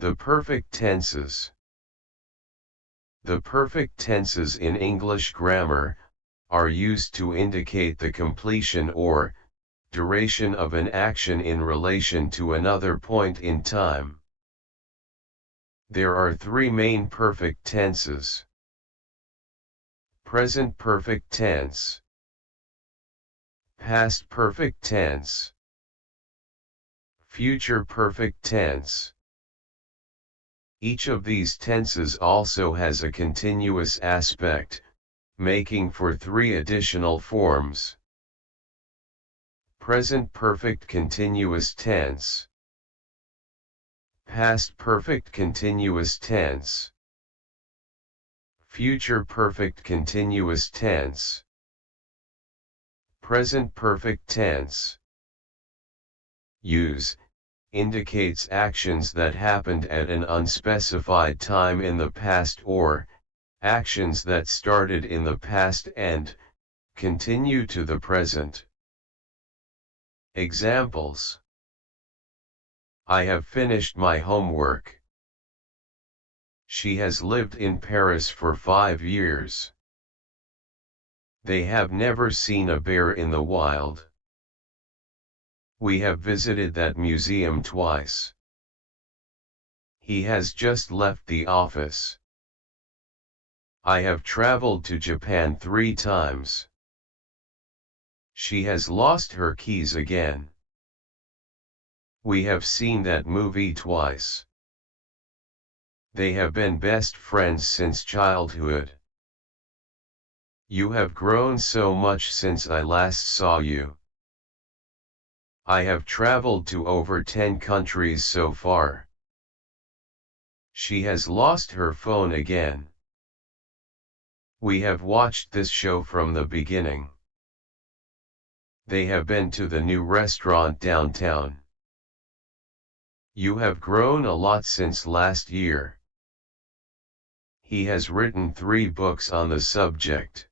The perfect tenses. The perfect tenses in English grammar are used to indicate the completion or duration of an action in relation to another point in time. There are three main perfect tenses: present perfect tense, past perfect tense, future perfect tense. Each of these tenses also has a continuous aspect, making for three additional forms: present perfect continuous tense, past perfect continuous tense, future perfect continuous tense. Present perfect tense. Use indicates actions that happened at an unspecified time in the past or actions that started in the past and continue to the present. Examples: I have finished my homework. She has lived in Paris for 5 years. They have never seen a bear in the wild. We have visited that museum twice. He has just left the office. I have traveled to Japan 3 times. She has lost her keys again. We have seen that movie twice. They have been best friends since childhood. You have grown so much since I last saw you. I have traveled to over 10 countries so far. She has lost her phone again. We have watched this show from the beginning. They have been to the new restaurant downtown. You have grown a lot since last year. He has written 3 books on the subject.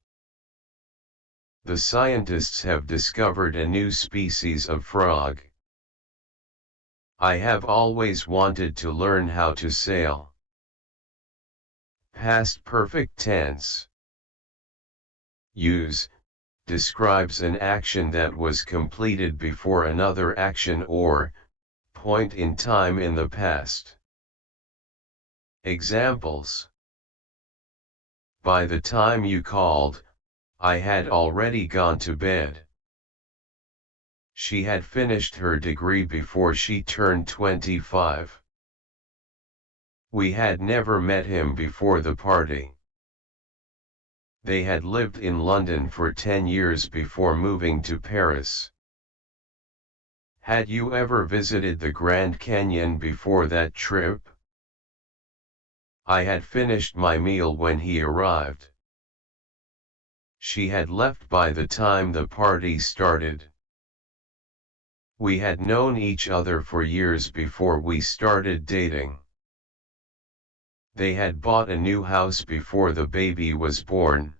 The scientists have discovered a new species of frog. I have always wanted to learn how to sail. Past perfect tense. Use describes an action that was completed before another action or point in time in the past. Examples: by the time you called, I had already gone to bed. She had finished her degree before she turned 25. We had never met him before the party. They had lived in London for 10 years before moving to Paris. Had you ever visited the Grand Canyon before that trip? I had finished my meal when he arrived. She had left by the time the party started. We had known each other for years before we started dating. They had bought a new house before the baby was born.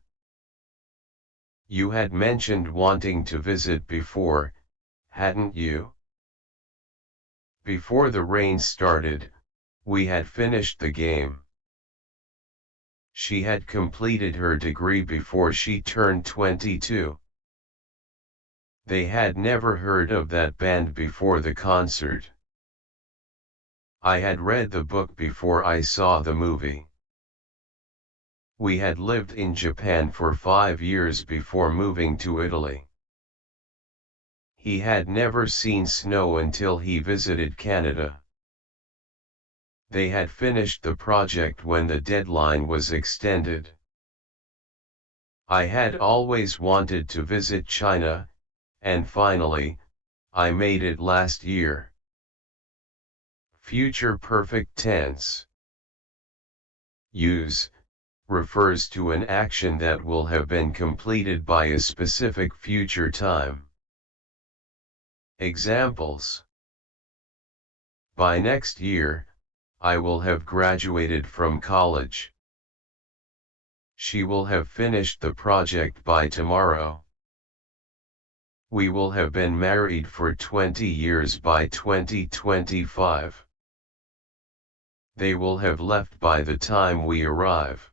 You had mentioned wanting to visit before, hadn't you? Before the rain started, we had finished the game. She had completed her degree before she turned 22. They had never heard of that band before the concert. I had read the book before I saw the movie. We had lived in Japan for 5 years before moving to Italy. He had never seen snow until he visited Canada. They had finished the project when the deadline was extended. I had always wanted to visit China, and finally, I made it last year. Future perfect tense. Use refers to an action that will have been completed by a specific future time. Examples: by next year, I will have graduated from college. She will have finished the project by tomorrow. We will have been married for 20 years by 2025. They will have left by the time we arrive.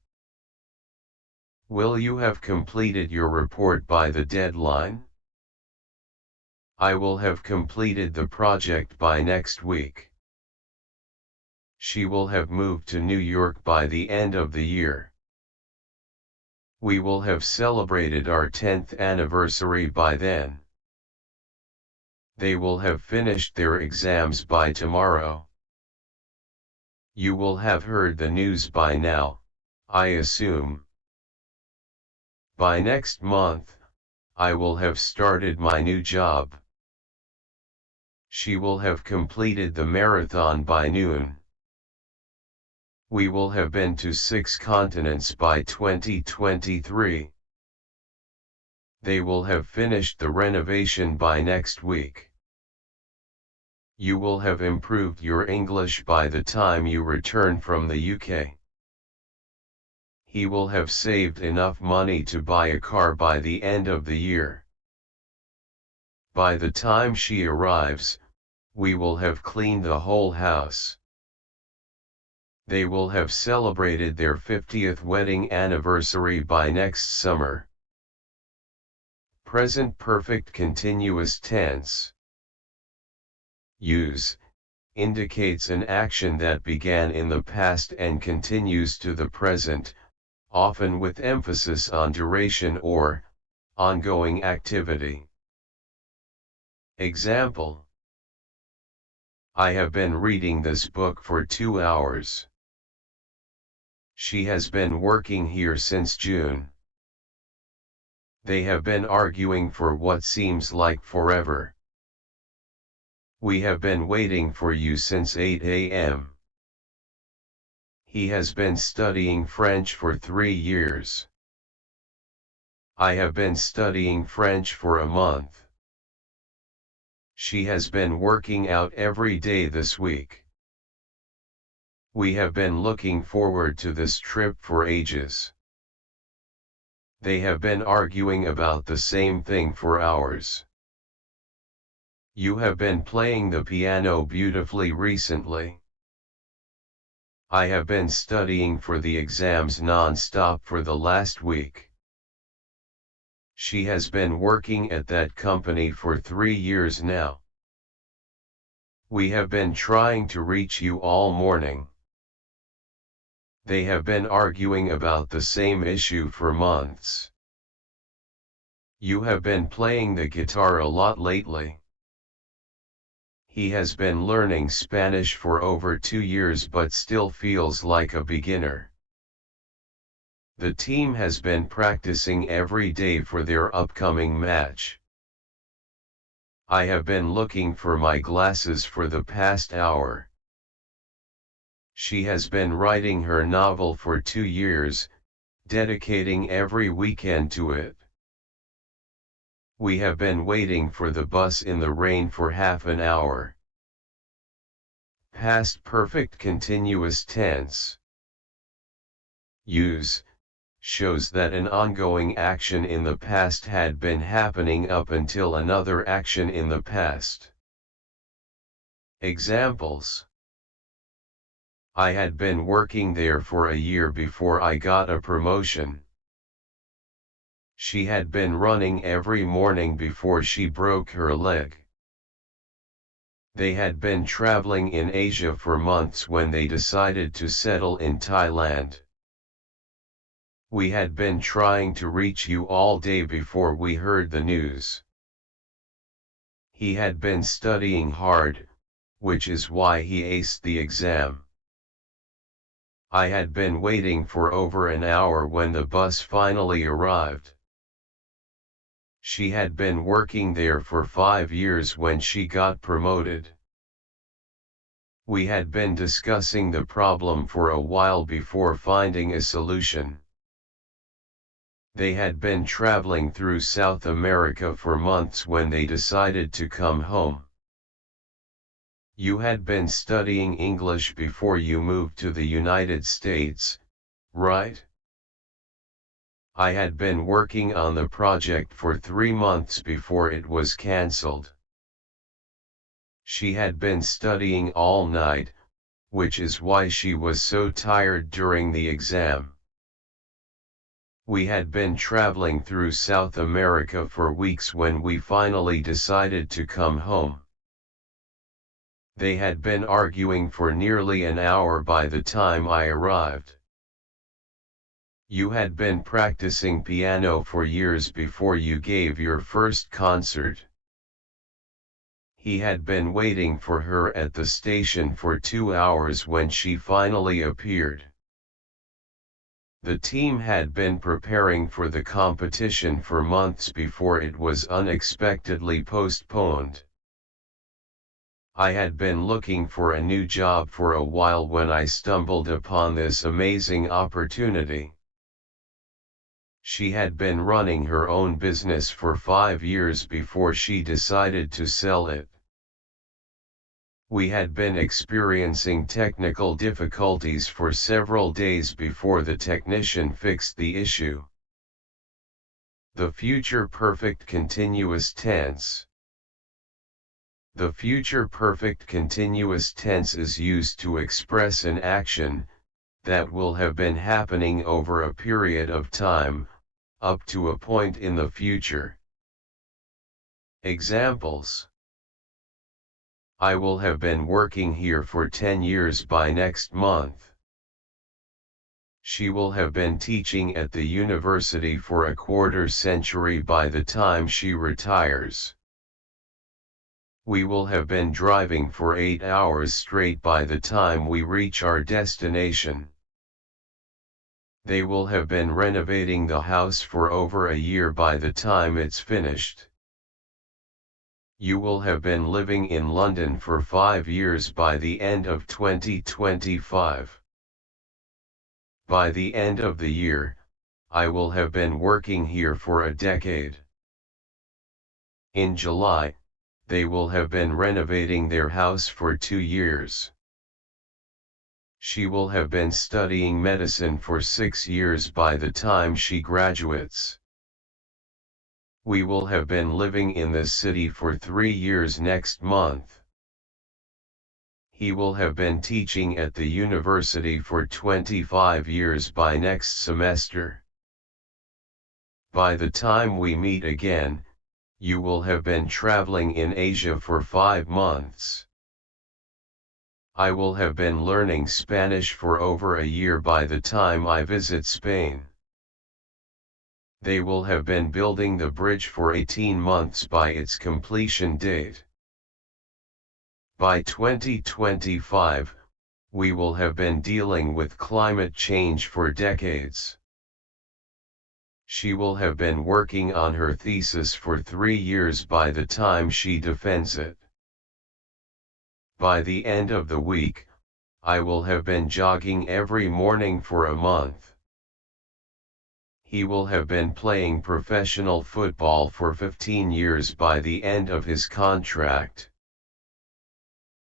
Will you have completed your report by the deadline? I will have completed the project by next week. She will have moved to New York by the end of the year. We will have celebrated our 10th anniversary by then. They will have finished their exams by tomorrow. You will have heard the news by now, I assume. By next month, I will have started my new job. She will have completed the marathon by noon. We will have been to 6 continents by 2023. They will have finished the renovation by next week. You will have improved your English by the time you return from the UK. He will have saved enough money to buy a car by the end of the year. By the time she arrives, we will have cleaned the whole house. They will have celebrated their 50th wedding anniversary by next summer. Present perfect continuous tense. Use indicates an action that began in the past and continues to the present, often with emphasis on duration or ongoing activity. Example: I have been reading this book for 2 hours. She has been working here since June. They have been arguing for what seems like forever. We have been waiting for you since 8 a.m. He has been studying French for 3 years. I have been studying French for a month. She has been working out every day this week. We have been looking forward to this trip for ages. They have been arguing about the same thing for hours. You have been playing the piano beautifully recently. I have been studying for the exams non-stop for the last week. She has been working at that company for 3 years now. We have been trying to reach you all morning. They have been arguing about the same issue for months. You have been playing the guitar a lot lately. He has been learning Spanish for over 2 years but still feels like a beginner. The team has been practicing every day for their upcoming match. I have been looking for my glasses for the past hour. She has been writing her novel for 2 years, dedicating every weekend to it. We have been waiting for the bus in the rain for half an hour. Past perfect continuous tense. Use shows that an ongoing action in the past had been happening up until another action in the past. Examples: I had been working there for a year before I got a promotion. She had been running every morning before she broke her leg. They had been traveling in Asia for months when they decided to settle in Thailand. We had been trying to reach you all day before we heard the news. He had been studying hard, which is why he aced the exam. I had been waiting for over an hour when the bus finally arrived. She had been working there for 5 years when she got promoted. We had been discussing the problem for a while before finding a solution. They had been traveling through South America for months when they decided to come home. You had been studying English before you moved to the United States, right? I had been working on the project for 3 months before it was cancelled. She had been studying all night, which is why she was so tired during the exam. We had been traveling through South America for weeks when we finally decided to come home. They had been arguing for nearly an hour by the time I arrived. You had been practicing piano for years before you gave your first concert. He had been waiting for her at the station for 2 hours when she finally appeared. The team had been preparing for the competition for months before it was unexpectedly postponed. I had been looking for a new job for a while when I stumbled upon this amazing opportunity. She had been running her own business for 5 years before she decided to sell it. We had been experiencing technical difficulties for several days before the technician fixed the issue. The future perfect continuous tense. The future perfect continuous tense is used to express an action that will have been happening over a period of time, up to a point in the future. Examples: I will have been working here for 10 years by next month. She will have been teaching at the university for a quarter century by the time she retires. We will have been driving for 8 hours straight by the time we reach our destination. They will have been renovating the house for over a year by the time it's finished. You will have been living in London for 5 years by the end of 2025. By the end of the year, I will have been working here for a decade. In July, they will have been renovating their house for 2 years. She will have been studying medicine for 6 years by the time she graduates. We will have been living in this city for 3 years next month. He will have been teaching at the university for 25 years by next semester. By the time we meet again, you will have been traveling in Asia for 5 months. I will have been learning Spanish for over a year by the time I visit Spain. They will have been building the bridge for 18 months by its completion date. By 2025, we will have been dealing with climate change for decades. She will have been working on her thesis for 3 years by the time she defends it. By the end of the week, I will have been jogging every morning for a month. He will have been playing professional football for 15 years by the end of his contract.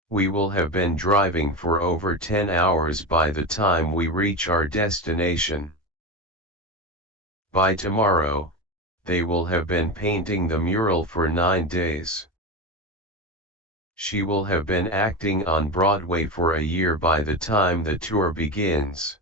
We will have been driving for over 10 hours by the time we reach our destination. By tomorrow, they will have been painting the mural for 9 days. She will have been acting on Broadway for a year by the time the tour begins.